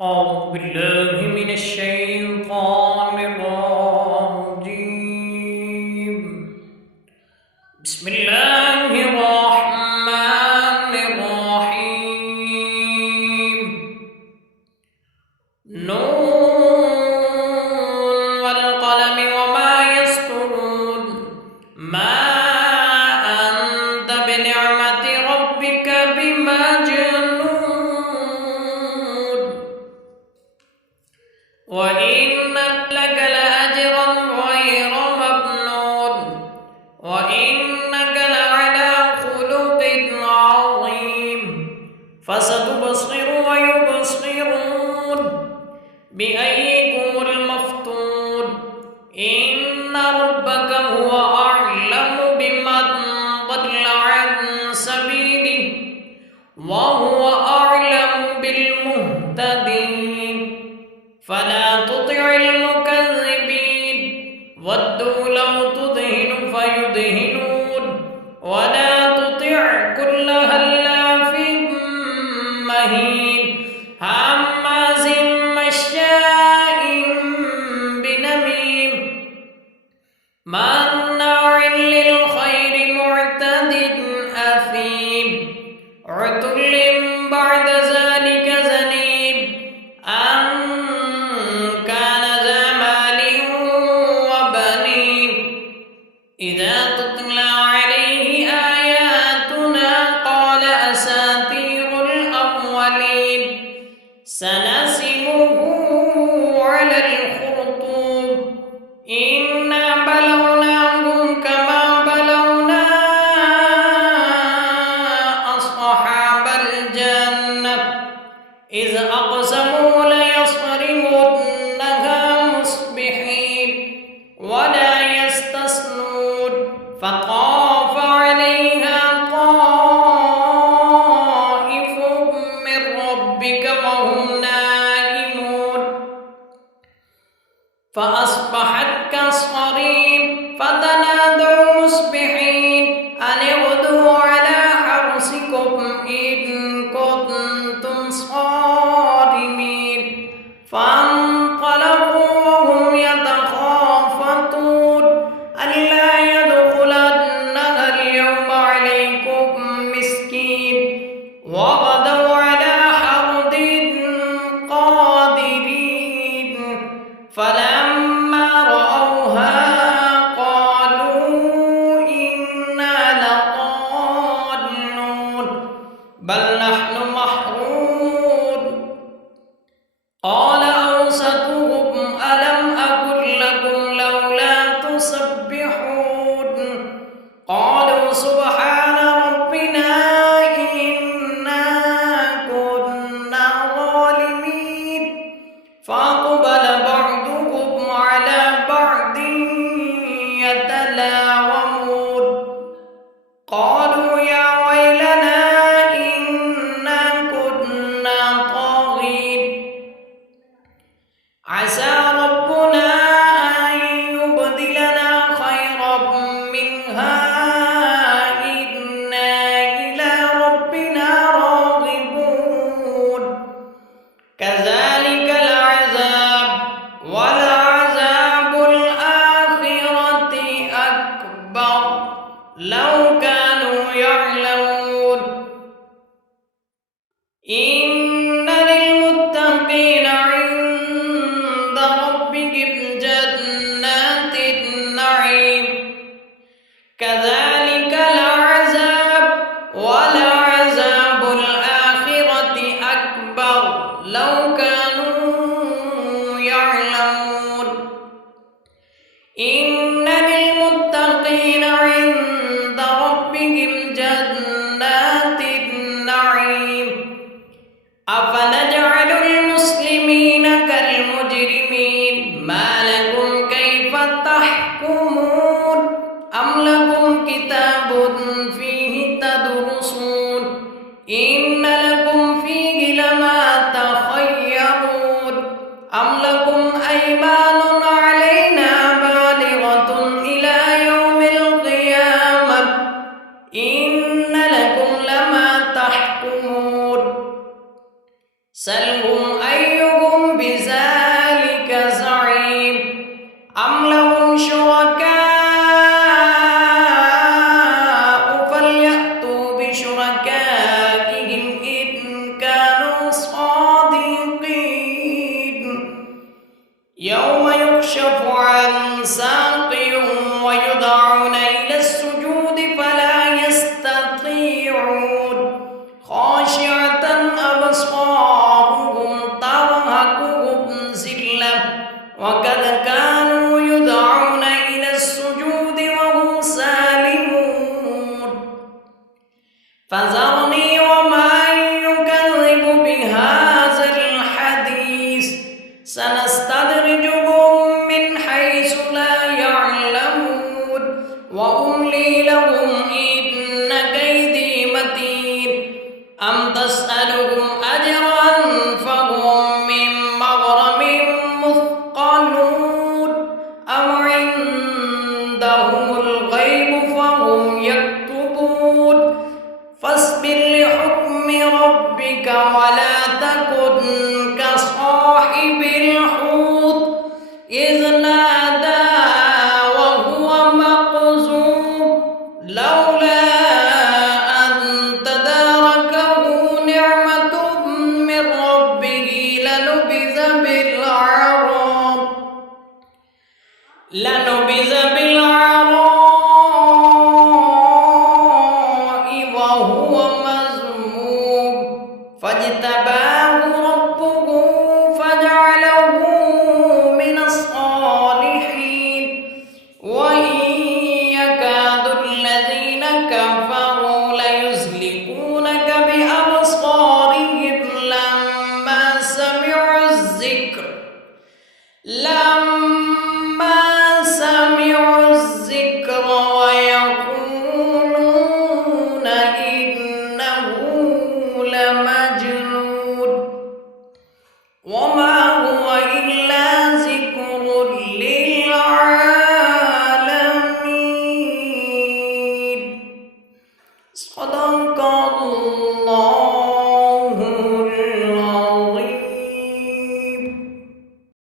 أعوذ بالله من الشيطان الرجيم. بسم الله الرحمن الرحيم. نون والقلم وما يسطرون. ما أنت بنعمة ربك بمجنون. وإن لك لأجرا غير ممنون. وإنك لعلى خلق عظيم. فستبصر ويبصرون بأيكم المفتون. إن ربك هو أعلم بمن ضل عن سبيله وهو أعلم بالمهتدين. فلا تطع المكذبين ودوا لو تدهن فيدهنون. ولا تطع كل هلاف مهين هماز مشاء بنميم مناع للخير معتد أثيم عتل بعد ذلك زنيم أن كان ذا مال وبنين. إذا تتلى عليه آياتنا قال أساطير الأولين. سنسمه على الخرطوم. إنا بلوناهم كما بلونا أصحاب الجنة إذ أقسموا ليصرمنها مصبحين ولا يستثنون. فطاف عليها طائف من ربك وهم نائمون فأصبحت كالصريم. فتنادوا مصبحين أن اغدوا على حرثكم إن كنتم صارمين. فانطلقوا وهم يتخافتون ألا يدخلنها اليوم عليكم مسكين. وغدوا على حرد قادرين. فلما رأوها قالوا إنا لضالون بل نحن محرومون. قال أوسطهم ألم أقل لكم لولا تسبحون. قالوا سبحان ربنا إنا كنا ظالمين. فأقبل بعضهم على بعض يتلاومون. قالوا يا ويلنا إنا كنا طاغين. عسى ربنا أن يبدلنا خيرا منها إنا إلى ربنا راغبون. كذلك العذاب ولعذاب الآخرة أكبر لو كانوا يعلمون. إن للمتقين عند ربهم جنات النعيم. كذلك العذاب ولعذاب الآخرة أكبر لو كانوا يعلمون. إن للمتقين عند ربهم جنات النعيم. أفنجعل المسلمين كالمجرمين ما لكم كيف تحكمون. أم لكم كتاب فيه تدرسون إن لكم فيه لما تخيرون. أيهم بذلك زعيم أم لهم شركاء فليأتوا بشركائهم إن كانوا صادقين يوم يكشف عن ساق ويدعون إلى السجود فلا يستطيعون خاشعة أبصارهم ترهقهم ذلة وقد كانوا يدعون إلى السجود وهم سالمون فذرني ومن يكذب بهذا الحديث سنستدرجهم من حيث لا يعلمون وأملي لهم إن كيدي متين أم تسألهم أجرا فهم من مغرم مثقلون أم عندهم الغيب فهم يكتبون فاصبر لحكم ربك ولا تكن كصاحب الحوت إذ نادى وهو مكظوم لولا أن تداركه نعمة من ربه لنبذ بالعراء وهو مذموم فاجتباه ربه فجعله من الصالحين وإن يكاد الذين كفروا ليزلقونك بأبصارهم لما سمعوا الذكر ويقولون إنه لمجنون وما هو إلا ذكر للعالمين.